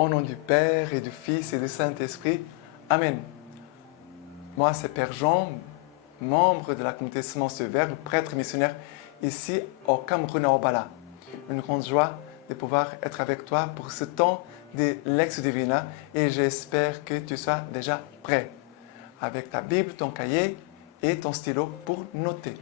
Au nom du Père et du Fils et du Saint-Esprit. Amen. Moi, c'est Père Jean, membre de la communauté Semence du Verbe, prêtre missionnaire ici au Cameroun à Obala. Une grande joie de pouvoir être avec toi pour ce temps de Lex Divina et j'espère que tu sois déjà prêt avec ta Bible, ton cahier et ton stylo pour noter.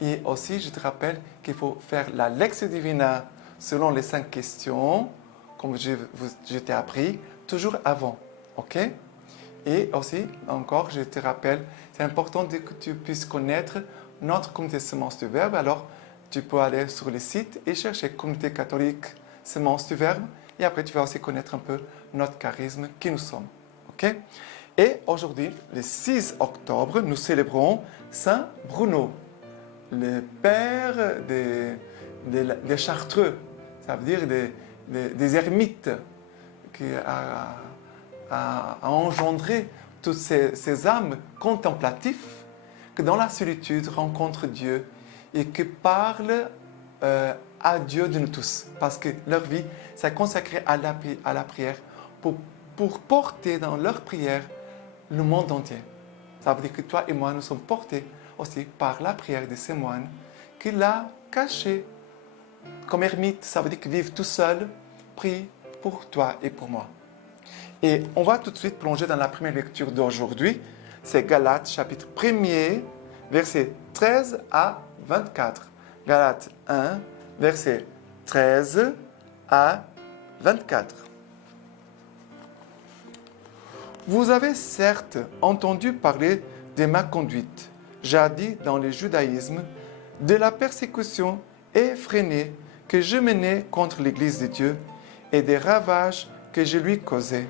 Et aussi, je te rappelle qu'il faut faire la Lex Divina selon les 5 questions, comme je t'ai appris, toujours avant. OK? Et aussi, encore, je te rappelle, c'est important que tu puisses connaître notre communauté Semence du Verbe. Alors, tu peux aller sur le site et chercher Communauté catholique Semence du Verbe. Et après, tu vas aussi connaître un peu notre charisme, qui nous sommes. OK? Et aujourd'hui, le 6 octobre, nous célébrons Saint Bruno, le père des Chartreux, ça veut dire des ermites, qui a engendré toutes ces âmes contemplatives qui, dans la solitude, rencontrent Dieu et qui parlent à Dieu de nous tous. Parce que leur vie s'est consacrée à la prière pour porter dans leur prière le monde entier. Ça veut dire que toi et moi, nous sommes portés aussi par la prière de ces moines qu'il a cachés comme ermites. Ça veut dire qu'ils vivent tout seuls, prient pour toi et pour moi. Et on va tout de suite plonger dans la première lecture d'aujourd'hui. C'est Galates chapitre 1er, versets 13 à 24. Galates 1, versets 13 à 24. Vous avez certes entendu parler de ma conduite, jadis dans le judaïsme, de la persécution effrénée que je menais contre l'Église de Dieu et des ravages que je lui causais,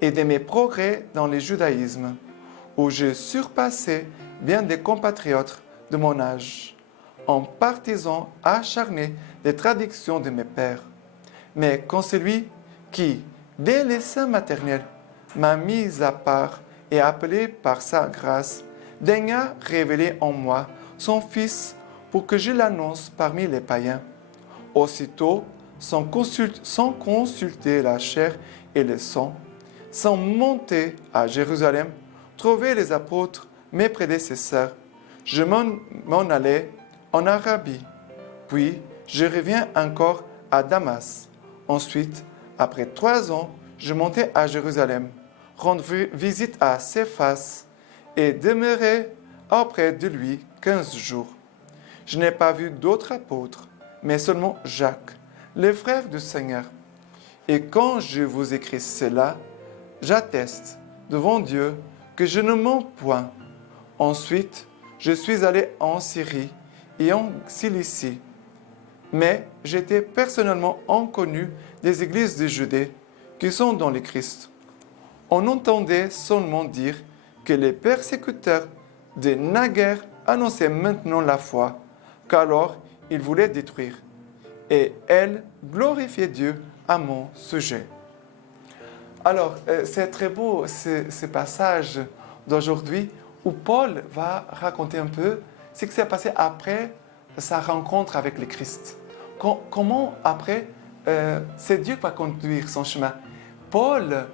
et de mes progrès dans le judaïsme, où je surpassais bien des compatriotes de mon âge, en partisan acharné des traditions de mes pères. Mais quand celui qui, dès les seins maternels, m'a mis à part et appelé par sa grâce, daigna révéler en moi son Fils pour que je l'annonce parmi les païens. Aussitôt, sans consulter la chair et le sang, sans monter à Jérusalem, trouver les apôtres, mes prédécesseurs, je m'en allais en Arabie. Puis, je reviens encore à Damas. Ensuite, après 3 ans, je montai à Jérusalem, rendre visite à Céphas et demeurai auprès de lui 15 jours. Je n'ai pas vu d'autres apôtres, mais seulement Jacques, le frère du Seigneur. Et quand je vous écris cela, j'atteste devant Dieu que je ne mens point. Ensuite, je suis allé en Syrie et en Cilicie, mais j'étais personnellement inconnu des églises de Judée qui sont dans le Christ. On entendait seulement dire que les persécuteurs de naguère annonçaient maintenant la foi, qu'alors ils voulaient détruire. Et elle glorifiait Dieu à mon sujet. Alors, c'est très beau ce passage d'aujourd'hui où Paul va raconter un peu ce qui s'est passé après sa rencontre avec le Christ. Comment après, c'est Dieu qui va conduire son chemin. Paul,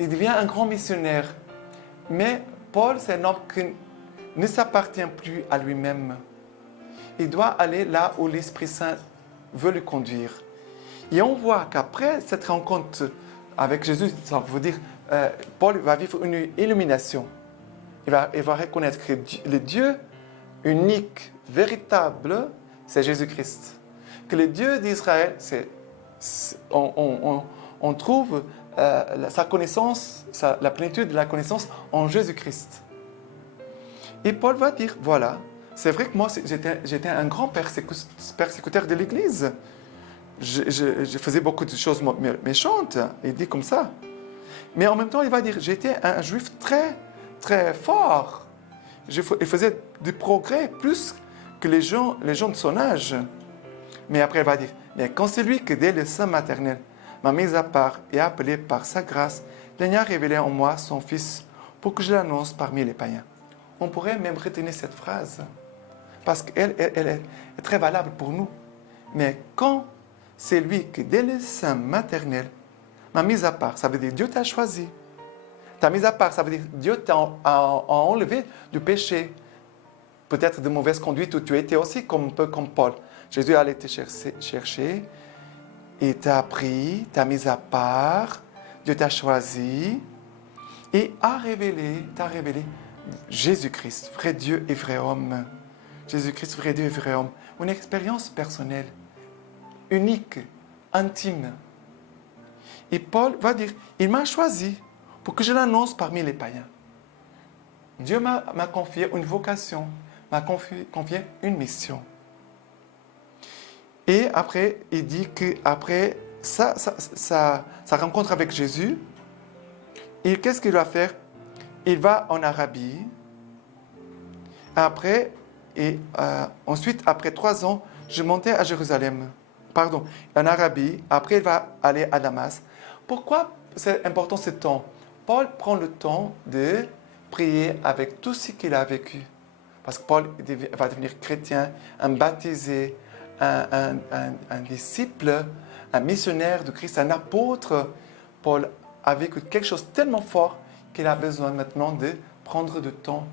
il devient un grand missionnaire, mais Paul, c'est un homme qui ne s'appartient plus à lui-même. Il doit aller là où l'Esprit Saint veut le conduire. Et on voit qu'après cette rencontre avec Jésus, ça veut dire, Paul va vivre une illumination. Il va reconnaître que le Dieu unique, véritable, c'est Jésus-Christ. Que le Dieu d'Israël, on trouve sa connaissance, la plénitude de la connaissance en Jésus-Christ. Et Paul va dire, voilà, c'est vrai que moi, j'étais un grand persécuteur de l'Église. Je faisais beaucoup de choses méchantes, il dit comme ça. Mais en même temps, il va dire, j'étais un juif très, très fort. Il faisait du progrès plus que les gens de son âge. Mais après, il va dire, mais quand celui qui, dès le sein maternel, m'a mis à part et appelé par sa grâce, il a révélé en moi son Fils pour que je l'annonce parmi les païens. On pourrait même retenir cette phrase, parce qu'elle est très valable pour nous. Mais quand c'est lui qui, dès le sein maternel, m'a mis à part. Ça veut dire Dieu t'a choisi. T'a mis à part, ça veut dire Dieu a enlevé du péché. Peut-être de mauvaise conduite où tu étais aussi, un peu comme Paul. Jésus allait te chercher et t'a pris, t'a mis à part. Dieu t'a choisi et t'a révélé Jésus-Christ, vrai Dieu et vrai homme. Jésus-Christ, vrai Dieu et vrai homme. Une expérience personnelle, unique, intime. Et Paul va dire, il m'a choisi pour que je l'annonce parmi les païens. Dieu m'a confié une vocation, m'a confié une mission. Et après, il dit qu'après sa rencontre avec Jésus, qu'est-ce qu'il va faire? Il va en Arabie. Après, ensuite, après 3 ans, je montais à Jérusalem. Pardon, en Arabie. Après, il va aller à Damas. Pourquoi c'est important ce temps? Paul prend le temps de prier avec tout ce qu'il a vécu. Parce que Paul va devenir chrétien, un baptisé, un disciple, un missionnaire de Christ, un apôtre. Paul a vécu quelque chose de tellement fort qu'il a besoin maintenant de prendre du temps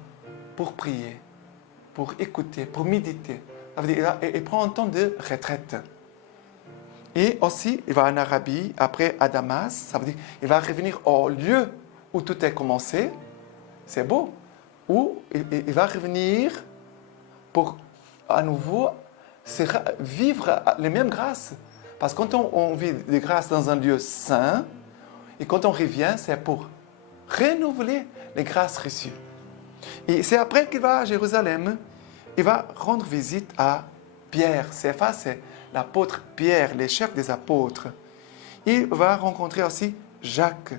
pour prier, pour écouter, pour méditer. Ça veut dire, il prend un temps de retraite. Et aussi, il va en Arabie, après à Damas. Ça veut dire qu'il va revenir au lieu où tout a commencé. C'est beau. Où il va revenir pour à nouveau vivre les mêmes grâces. Parce que quand on vit des grâces dans un lieu saint, et quand on revient, c'est pour renouveler les grâces reçues. Et c'est après qu'il va à Jérusalem, il va rendre visite à Pierre. C'est l'apôtre Pierre, le chef des apôtres. Il va rencontrer aussi Jacques.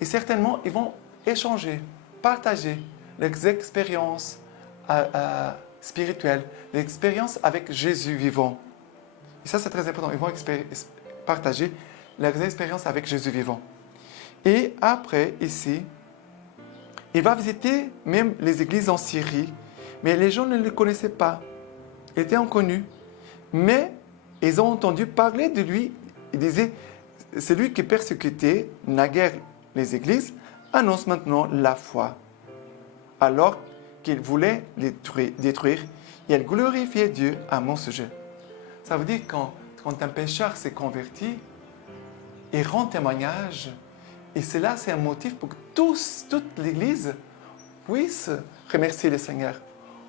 Et certainement, ils vont échanger, partager leurs expériences spirituelles, l'expérience avec Jésus vivant. Et ça, c'est très important. Ils vont partager leurs expériences avec Jésus vivant. Et après, ici, il va visiter même les églises en Syrie, mais les gens ne le connaissaient pas. Il était inconnu. Mais ils ont entendu parler de lui. Ils disaient, celui qui persécutait naguère les églises annonce maintenant la foi. Alors qu'il voulait les détruire, et elle glorifiait Dieu à mon sujet. Ça veut dire quand un pécheur s'est converti, il rend témoignage. Et cela, c'est un motif pour que toute l'Église puisse remercier le Seigneur.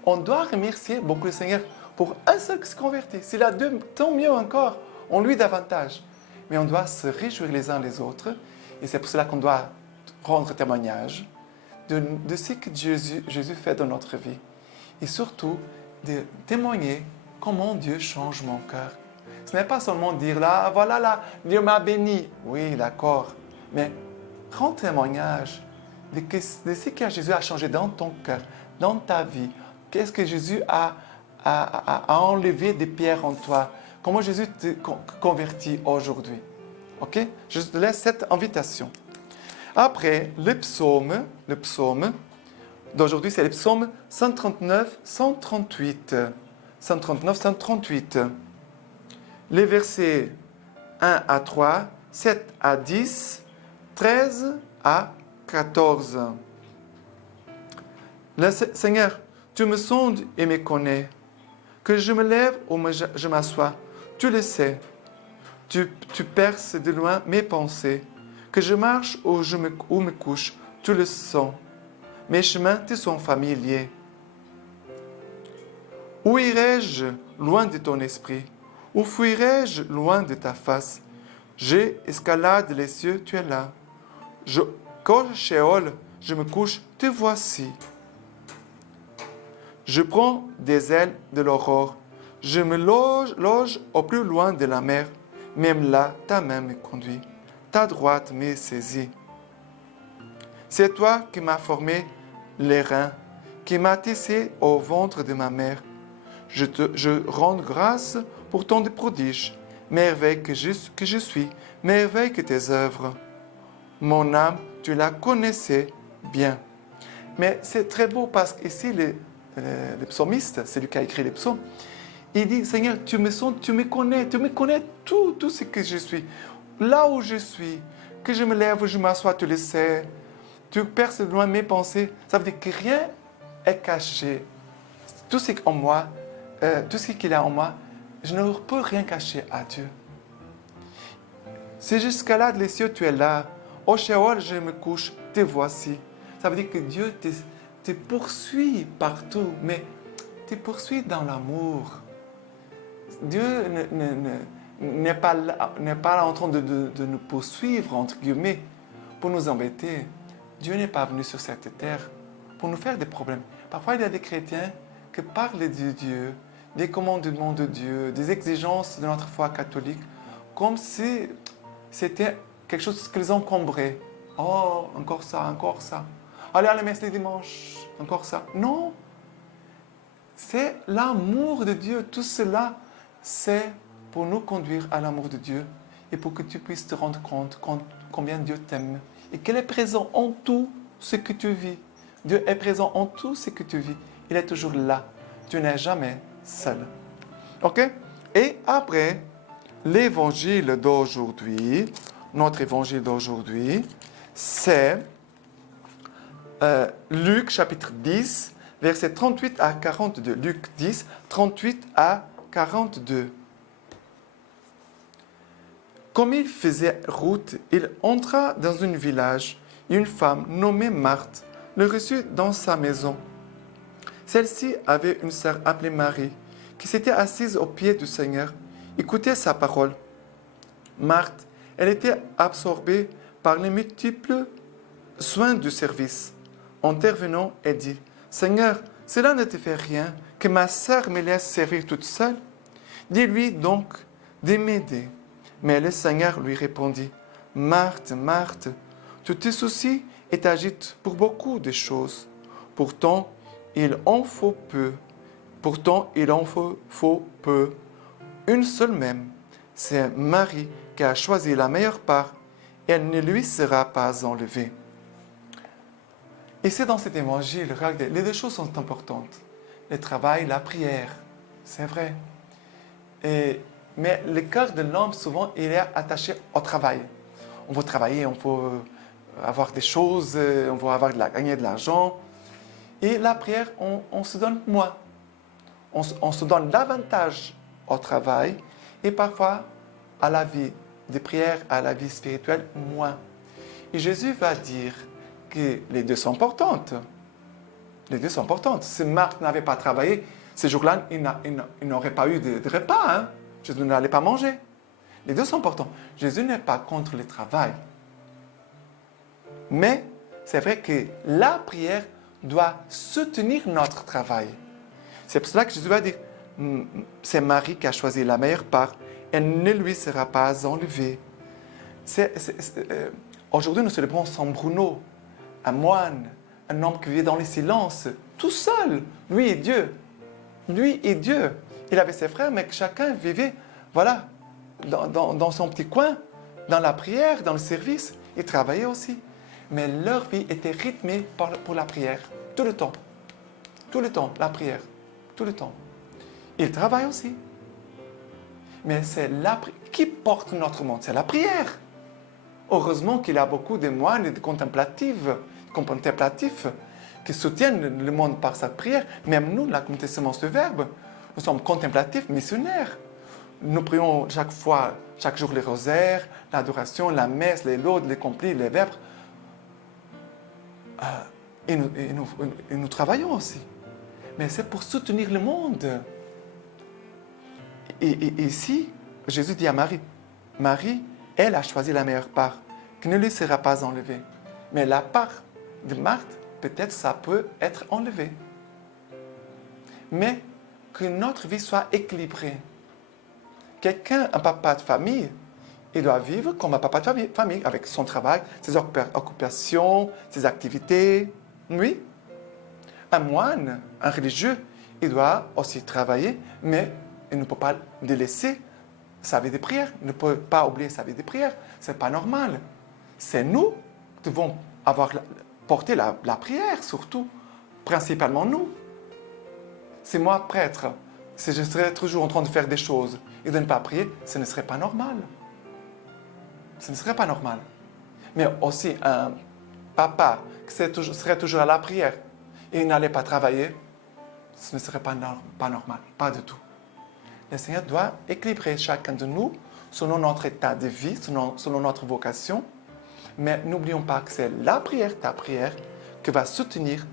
On doit remercier beaucoup le Seigneur pour un seul qui se convertit. S'il a deux, tant mieux encore, on lui davantage. Mais on doit se réjouir les uns les autres. Et c'est pour cela qu'on doit rendre témoignage de ce que Jésus fait dans notre vie. Et surtout, de témoigner comment Dieu change mon cœur. Ce n'est pas seulement dire, là, voilà, là, Dieu m'a béni. Oui, d'accord. Mais rends témoignage de ce que Jésus a changé dans ton cœur, dans ta vie. Qu'est-ce que Jésus a enlevé des pierres en toi? Comment Jésus te convertit aujourd'hui? Ok? Je te laisse cette invitation. Après, le psaume d'aujourd'hui, c'est le psaume 139, 138. 139, 138. Les versets 1 à 3, 7 à 10, 13 à 14. Le Seigneur, tu me sondes et me connais. Que je me lève ou je m'assois, tu le sais. Tu perces de loin mes pensées. Que je marche ou me couche, tu le sens. Mes chemins te sont familiers. Où irai-je loin de ton esprit? Où fuirai-je loin de ta face? J'escalade les cieux, tu es là. Quand Sheol, je me couche, te voici. Je prends des ailes de l'aurore. Je me loge au plus loin de la mer. Même là, ta main me conduit. Ta droite me saisit. C'est toi qui m'as formé les reins, qui m'as tissé au ventre de ma mère. Je rends grâce pour ton prodige, merveille que je suis, merveille que tes œuvres. Mon âme, tu la connaissais bien. Mais c'est très beau parce qu'ici, le psalmiste, celui qui a écrit les psaumes, Il dit, Seigneur, tu me sens, tu me connais tout ce que je suis. Là où je suis, que je me lève, je m'assois, tu le sais. Tu perces loin mes pensées. Ça veut dire que rien est caché. Tout ce en moi, tout ce qu'il y a en moi, je ne peux rien cacher à Dieu. Si jusqu'à-là, les cieux, tu es là. Au Sheol, je me couche, te voici. Ça veut dire que Dieu te poursuit partout, mais te poursuit dans l'amour. Dieu n'est pas là en train de nous poursuivre, entre guillemets, pour nous embêter. Dieu n'est pas venu sur cette terre pour nous faire des problèmes. Parfois, il y a des chrétiens qui parlent de Dieu, des commandements de Dieu, des exigences de notre foi catholique, comme si c'était quelque chose qui les encombrait. Oh, encore ça, encore ça. Aller à la messe les dimanches, encore ça. Non, c'est l'amour de Dieu. Tout cela, c'est pour nous conduire à l'amour de Dieu et pour que tu puisses te rendre compte combien Dieu t'aime et qu'il est présent en tout ce que tu vis. Dieu est présent en tout ce que tu vis. Il est toujours là. Tu n'es jamais seul. OK? Et après, l'évangile d'aujourd'hui, notre évangile d'aujourd'hui, c'est Luc chapitre 10, versets 38 à 42. Luc 10, 38 à 42. Comme il faisait route, il entra dans un village et une femme nommée Marthe le reçut dans sa maison. Celle-ci avait une sœur appelée Marie qui s'était assise aux pieds du Seigneur, écoutait sa parole. Marthe, elle était absorbée par les multiples soins du service. Intervenant, elle dit, « Seigneur, cela ne te fait rien que ma sœur me laisse servir toute seule? Dis-lui donc de m'aider. » Mais le Seigneur lui répondit, « Marthe, Marthe, tu te soucies et t'agites pour beaucoup de choses. Pourtant, il en faut peu. Une seule même. C'est Marie qui a choisi la meilleure part. Elle ne lui sera pas enlevée. » Et c'est dans cet évangile, regardez, les deux choses sont importantes. Le travail, la prière, c'est vrai. Mais le cœur de l'homme, souvent, il est attaché au travail. On veut travailler, on veut avoir des choses, on veut gagner de l'argent. Et la prière, on se donne moins. On se donne davantage au travail et parfois à la vie de prière, à la vie spirituelle, moins. Et Jésus va dire que les deux sont importantes. Les deux sont importantes. Si Marthe n'avait pas travaillé, ce jour-là, il n'aurait pas eu de repas. Hein? Jésus n'allait pas manger. Les deux sont importants. Jésus n'est pas contre le travail. Mais c'est vrai que la prière doit soutenir notre travail. C'est pour cela que Jésus va dire, c'est Marie qui a choisi la meilleure part, elle ne lui sera pas enlevée. Aujourd'hui, nous célébrons Saint Bruno, un moine, un homme qui vivait dans le silence, tout seul, lui et Dieu. Lui et Dieu. Il avait ses frères, mais chacun vivait, voilà, dans son petit coin, dans la prière, dans le service. Il travaillait aussi. Mais leur vie était rythmée pour la prière, tout le temps. Tout le temps, la prière, tout le temps. Ils travaillent aussi. Mais c'est qui porte notre monde? C'est la prière. Heureusement qu'il y a beaucoup de moines et de contemplatifs qui soutiennent le monde par sa prière. Même nous, la communauté Semence de Verbe, nous sommes contemplatifs, missionnaires. Nous prions chaque jour les rosaires, l'adoration, la messe, les laudes, les complis, les vêpres. Et nous travaillons aussi. Mais c'est pour soutenir le monde. Et ici, Jésus dit à Marie, Marie, elle a choisi la meilleure part, qui ne lui sera pas enlevée. Mais la part de Marthe, peut-être ça peut être enlevé. Mais que notre vie soit équilibrée. Un papa de famille, il doit vivre comme un papa de famille, avec son travail, ses occupations, ses activités. Oui. Un moine, un religieux, il doit aussi travailler, mais il ne peut pas délaisser sa vie de prière. Il ne peut pas oublier sa vie de prière. Ce n'est pas normal. C'est nous qui devons porter la prière, surtout, principalement nous. C'est moi, prêtre, si je serais toujours en train de faire des choses et de ne pas prier, ce ne serait pas normal. Ce ne serait pas normal. Mais aussi un papa qui serait toujours à la prière et n'allait pas travailler, ce ne serait pas normal, pas du tout. Le Seigneur doit équilibrer chacun de nous selon notre état de vie, selon notre vocation. Mais n'oublions pas que c'est la prière, ta prière, qui va soutenir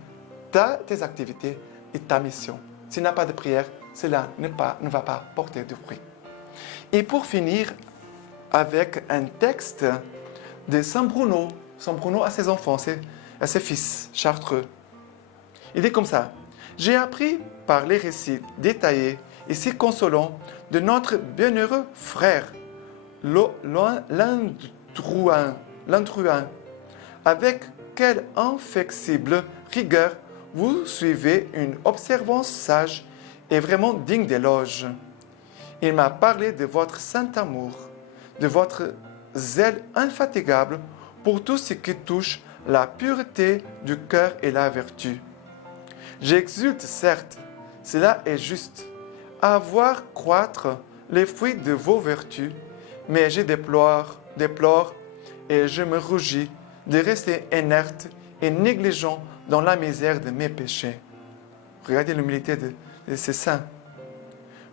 tes activités et ta mission. S'il n'y a pas de prière, cela ne va pas porter de fruits. Et pour finir, avec un texte de Saint Bruno à ses enfants, à ses fils chartreux. Il dit comme ça: j'ai appris par les récits détaillés et si consolants de notre bienheureux frère, l'Indruin, avec quelle inflexible rigueur vous suivez une observance sage et vraiment digne d'éloge. Il m'a parlé de votre saint amour, de votre zèle infatigable pour tout ce qui touche la pureté du cœur et la vertu. J'exulte, certes, cela est juste, à voir croître les fruits de vos vertus, mais je déplore et je me rougis de rester inerte et négligent dans la misère de mes péchés. Regardez l'humilité de ces saints.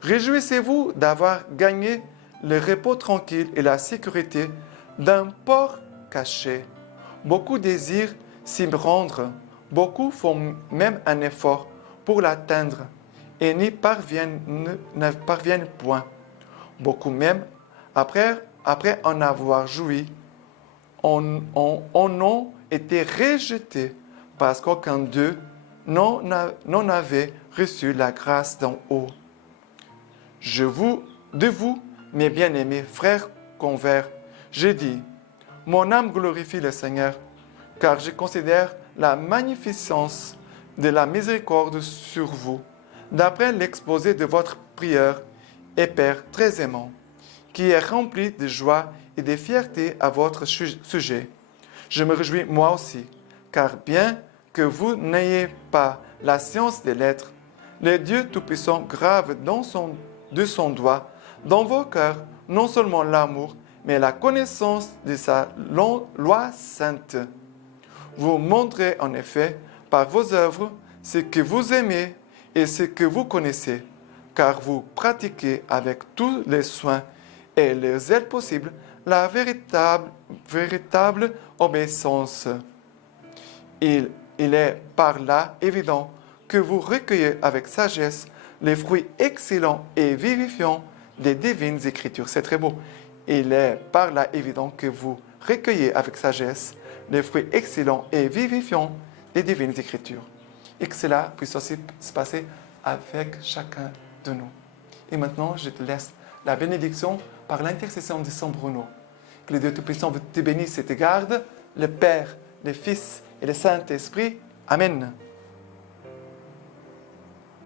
Réjouissez-vous d'avoir gagné le repos tranquille et la sécurité d'un port caché. Beaucoup désirent s'y rendre, beaucoup font même un effort pour l'atteindre et n'y parviennent point. Beaucoup même, après en avoir joui, en ont été rejetés parce qu'aucun d'eux n'en avait reçu la grâce d'en haut. De vous, mes bien-aimés frères convers, je dis, mon âme glorifie le Seigneur, car je considère la magnificence de la miséricorde sur vous, d'après l'exposé de votre prieur et Père très aimant, qui est rempli de joie et de fierté à votre sujet. Je me réjouis moi aussi, car bien que vous n'ayez pas la science des lettres, le Dieu Tout-Puissant grave de son doigt dans vos cœurs non seulement l'amour, mais la connaissance de sa loi sainte. Vous montrez en effet par vos œuvres ce que vous aimez et ce que vous connaissez, car vous pratiquez avec tous les soins et le zèle possible la véritable obéissance. Il est par là évident que vous recueillez avec sagesse les fruits excellents et vivifiants des divines Écritures. C'est très beau. Il est par là évident que vous recueillez avec sagesse les fruits excellents et vivifiants des divines Écritures. Et que cela puisse aussi se passer avec chacun de nous. Et maintenant, je te laisse la bénédiction par l'intercession de Saint Bruno. Que le Dieu Tout-Puissant te bénisse et te garde, le Père, le Fils et le Saint-Esprit. Amen.